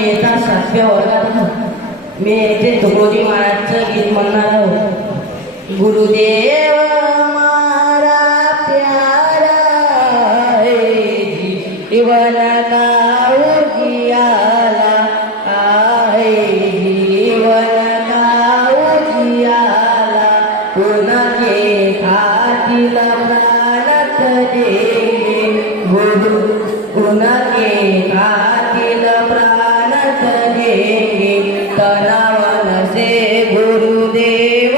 इयत्ता 7व्या वर्गात मी येथे तुकोजी महाराजचं गीत म्हणणार आहोत. गुरुदेव हमारा प्यारा है, जीवन का उजियाला आहे, जीवन का उजियाला पुनके खातील प्राणत देंगे गुरु, पुनके खातील प्राणत देंगे तनावन से गुरुदेव